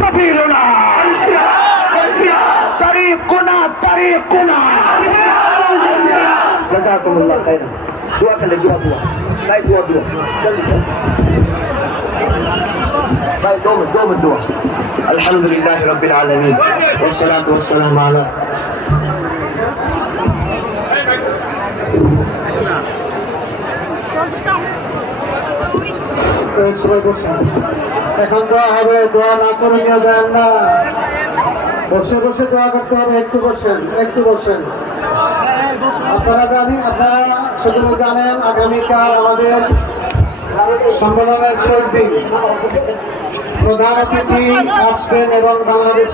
سبيلنا طريقنا طريقنا جزاكم الله خيرا دعاء كله دعاء دعاء لا دعاء دعاء ভাই দোয়া দোয়া দোয়া আলহামদুলিল্লাহ রবিল আলমিন ওসালাত ওসালাম আলা এখন দোয়া হবে, দোয়া না করে নিয়ে না। বসে বসে দোয়া করতে হবে, একটু বসেন একটু বসেন। আপনারা জানেন, আপনারা শুধু জানেন, আগামীকাল আমাদের সম্মেলনের শেষ দিন প্রধান অতিথি আসবেন এবং বাংলাদেশ